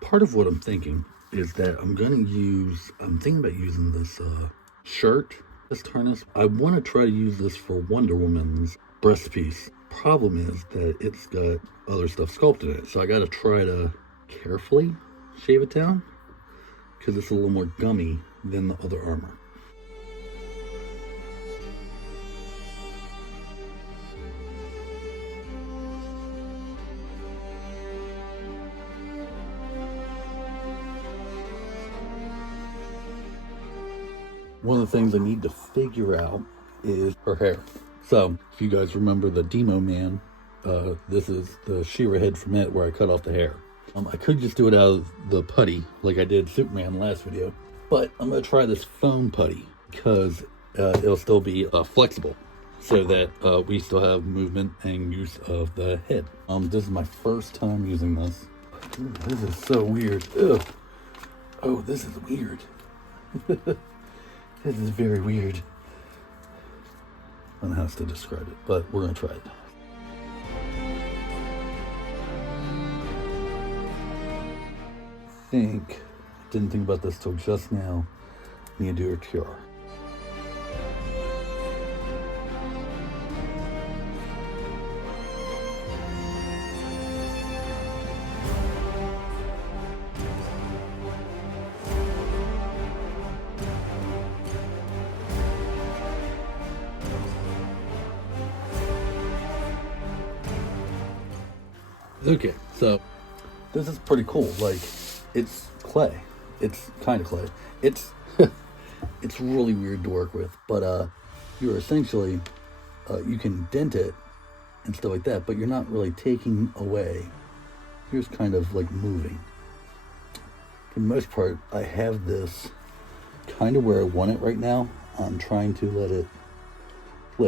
Part of what I'm thinking is that I'm thinking about using this shirt, this harness. I want to try to use this for Wonder Woman's breast piece. Problem is that it's got other stuff sculpted in it, so I got to try to carefully shave it down because it's a little more gummy than the other armor. One of the things I need to figure out is her hair. So, if you guys remember the Demo Man, this is the She-Ra head from it where I cut off the hair. I could just do it out of the putty like I did Superman last video, but I'm going to try this foam putty because it'll still be flexible so that we still have movement and use of the head. This is my first time using this. Ooh, this is so weird. Ugh. Oh, this is weird. This is very weird. I don't know how else to describe it, but we're going to try it. Didn't think about this till just now. Need to do her tiara. Okay, so this is pretty cool. Like, it's clay. It's kind of clay. It's it's really weird to work with, but you're essentially you can dent it and stuff like that, but you're not really taking away. You're just kind of like moving. For the most part, I have this kind of where I want it right now. I'm trying to let it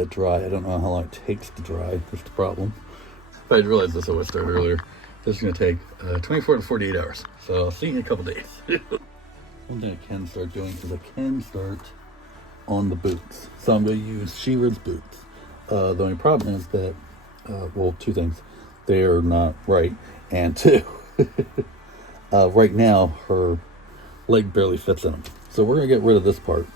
dry. I don't know how long it takes to dry. That's the problem. If I'd realized this, I would have started earlier. This is going to take 24 to 48 hours. So I'll see you in a couple days. One thing I can start doing is I can start on the boots. So I'm going to use She-Ra's boots. The only problem is that, well, two things. They are not right. And two, right now her leg barely fits in them. So we're going to get rid of this part.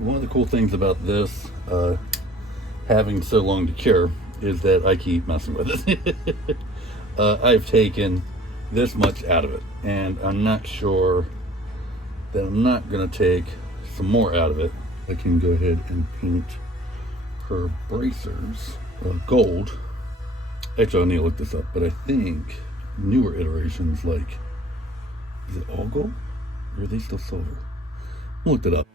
One of the cool things about this having so long to cure is that I keep messing with it. I've taken this much out of it, and I'm not sure that I'm not going to take some more out of it. I can go ahead and paint her bracers gold. Actually, I need to look this up, but I think newer iterations, like, is it all gold? Or are they still silver? I looked it up.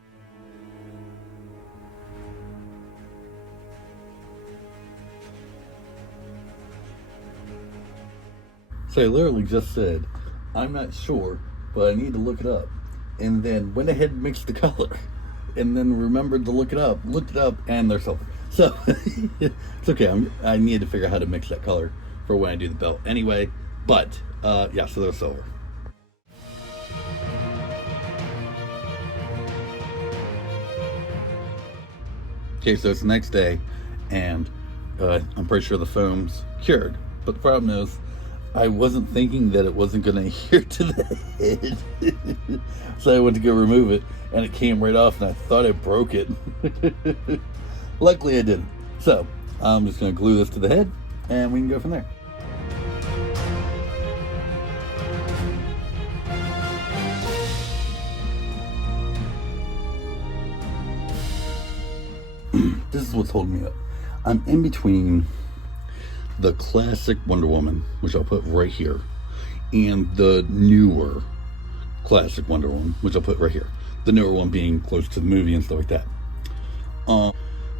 So I literally just said, I'm not sure, but I need to look it up. And then went ahead and mixed the color. And then remembered to looked it up, and they're silver. So, it's okay. I need to figure out how to mix that color for when I do the belt anyway. But, yeah, so they're silver. Okay, so it's the next day, and I'm pretty sure the foam's cured. But the problem is, I wasn't thinking that it wasn't going to adhere to the head. So I went to go remove it, and it came right off, and I thought I broke it. Luckily, I didn't. So I'm just going to glue this to the head, and we can go from there. This is what's holding me up. I'm in between the classic Wonder Woman, which I'll put right here, and the newer classic Wonder Woman, which I'll put right here. The newer one being close to the movie and stuff like that.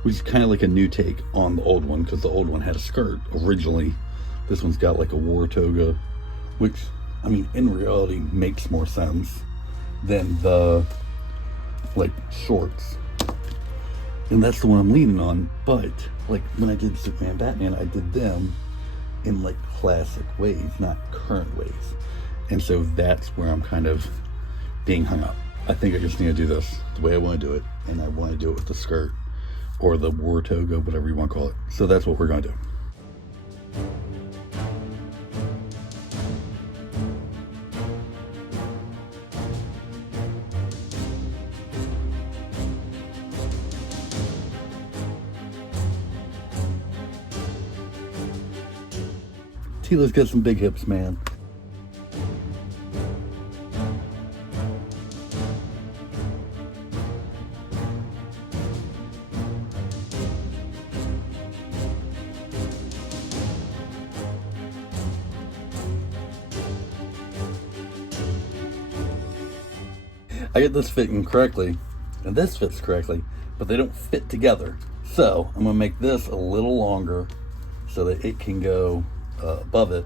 Which is kind of like a new take on the old one, because the old one had a skirt originally. This one's got like a war toga, which, I mean, in reality makes more sense than the like shorts. And that's the one I'm leaning on. But like when I did Superman, Batman, I did them in like classic ways, not current ways. And so that's where I'm kind of being hung up. I think I just need to do this the way I want to do it, and I want to do it with the skirt or the war toga, whatever you want to call it. So that's what we're going to do. Teela's got some big hips, man. I get this fitting correctly, and this fits correctly, but they don't fit together. So I'm gonna make this a little longer so that it can go above it.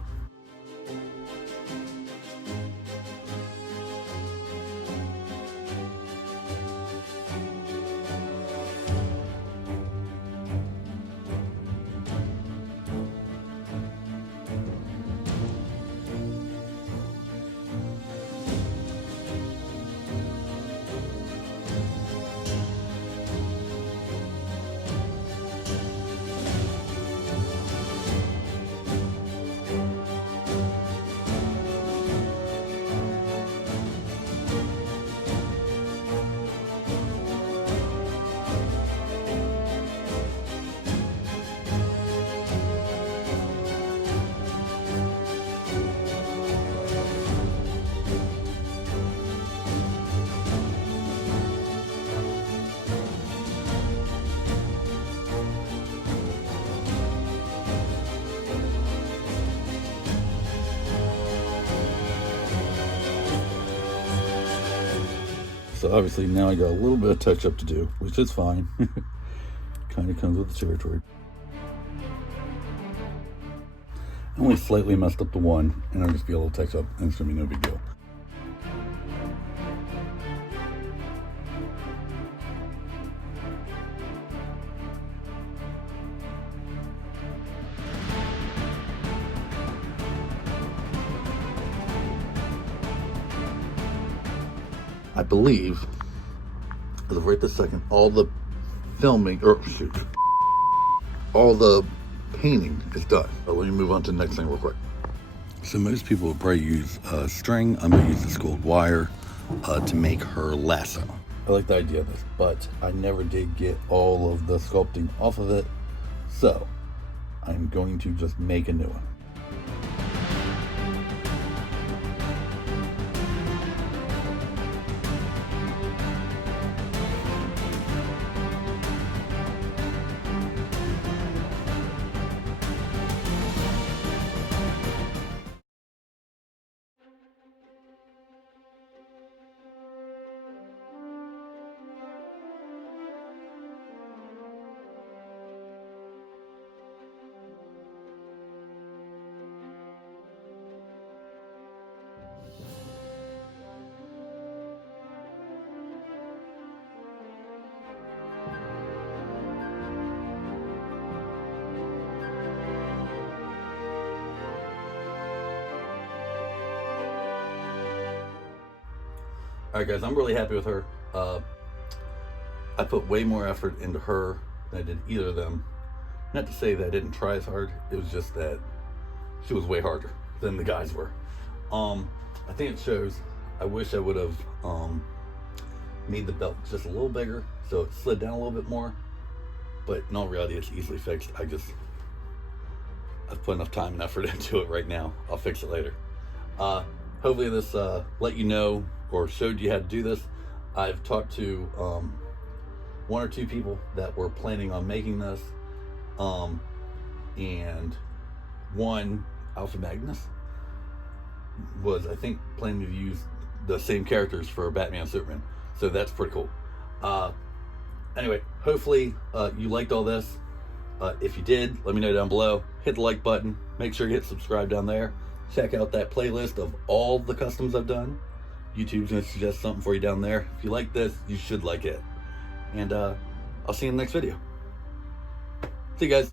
So obviously now I got a little bit of touch up to do, which is fine. Kind of comes with the territory. I only slightly messed up the one, and I'll just be able to touch up, and it's gonna be no big deal. I believe, as of right this second, all the filming, all the painting is done. But let me move on to the next thing real quick. So most people will probably use string. I'm gonna use this gold wire to make her lasso. I like the idea of this, but I never did get all of the sculpting off of it. So I'm going to just make a new one. Alright guys, I'm really happy with her. I put way more effort into her than I did either of them. Not to say that I didn't try as hard, it was just that she was way harder than the guys were. I think it shows. I wish I would have made the belt just a little bigger so it slid down a little bit more, but in all reality it's easily fixed. I've put enough time and effort into it right now. I'll fix it later. Hopefully this let you know or showed you how to do this. I've talked to one or two people that were planning on making this, and one, Alpha Magnus, was I think planning to use the same characters for Batman and Superman, so that's pretty cool. Anyway, hopefully you liked all this. If you did, let me know down below. Hit the like button, make sure you hit subscribe down there. Check out that playlist of all the customs I've done. YouTube's gonna suggest something for you down there. If you like this, you should like it. And I'll see you in the next video. See you guys.